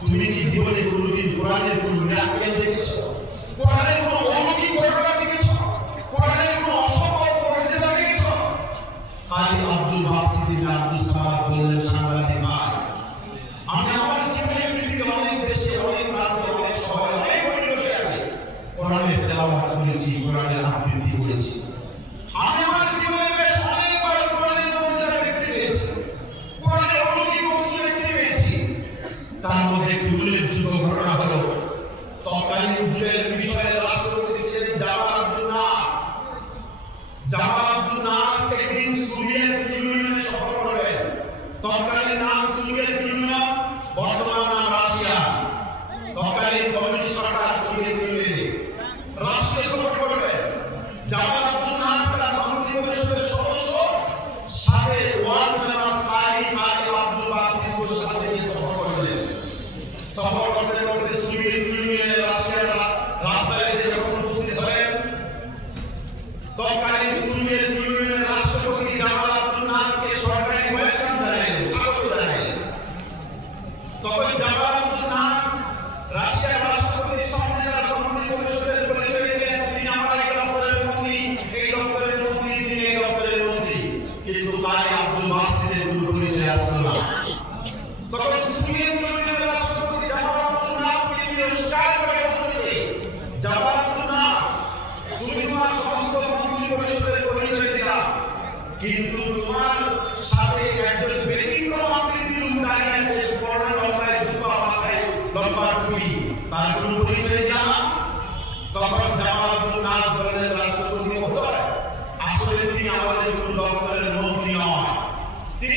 তুমি কি জীবনে কোনোদিন কোরআনের কোন মিরাকেল দেখেছো? কোরআনের কোন অলৌকিক ঘটনা দেখেছো? কোরআনের কোন অসম্ভব মুজিজা দেখেছো? খালি আব্দুল বাসিত ইবনে আব্দুস সামাদ বললেন, সাংবাদিক ভাই, আমি আমার জীবনে পৃথিবীর অনেক দেশে, অনেক প্রান্তে, অনেক শহরে, অনেক পরিবেশে আমি কোরআনের তেলাওয়াত করেছি, কোরআনের আবৃত্তি করেছি। আমি আমার জীবনে বেশ অনেকবার কোরআনের মুজিজা দেখতে পেয়েছি, কোরআনের অলৌকিক বস্তু দেখতে পেয়েছি। তার মধ্যে একটি উল্লেখযোগ্য ঘটনা হলো তৎকালীন যুগের মিশরের রাষ্ট্রপতি ছিলেন জামাল আব্দুল নাস। জামাল আব্দুল নাস একদিন সোভিয়েত ইউনিয়নে সফর করবেন। তৎকালীন নাম সোভিয়েত ইউনিয়ন, বর্তমান নাম রাশিয়া। তৎকালীন কমিউনিস্ট সরকার সোভিয়েত ইউনিয়নে রাষ্ট্র সফর করবেন। জামাল আব্দুল নাস তার মন্ত্রী পরিষদের সদস্য সাথে ওয়ার্ল্ড ফেমাস তারিখ আব্দুল বাসিতকে সাথে নিয়ে সফর করলেন। সফর করতে করতে সোভিয়েত ইউনিয়নের রাশিয়ার রাজধানীতে যখন উপস্থিত হলেন, তৎকালীন সোভিয়েত ইউনিয়নের রাষ্ট্রপতি জামাল আব্দুল নাসকে সরকারি ওয়েলকাম জানালেন, স্বাগত জানালেন। তখন জামাল আব্দুল নাস রাশিয়ার রাষ্ট্রপতির সামনে তার মন্ত্রী পরিষদের পরিচয় দিলেন, তিনি আমার এই দপ্তরের মন্ত্রী, এই দপ্তরের মন্ত্রী, তিনি এই দপ্তরের মন্ত্রী। কিন্তু তার আব্দুল বাসিতের কোনো পরিচয় আসলো না। তখন সোভিয়েত ইউনিয়নের রাষ্ট্রপতি জামাল আব্দুল নাসকে তিরস্কার করে বলতেছে, জামাল আব্দুল নাস, তুমি তোমার সমস্ত মন্ত্রী পরিষদের পরিচয় দিলা, কিন্তু তোমার সাথে একজন ব্যতিক্রম আকৃতির লোক দাঁড়িয়ে আছে, পরনে লম্বায় জুব্বা, মাথায় লম্বা টুপি, তার কোনো পরিচয় দিলা না। তখন জামাল আব্দুল নাস বললেন, রাষ্ট্রপতি মহোদয়, আসলে তিনি আমাদের কোনো দপ্তরের মন্ত্রী নয়, তিনি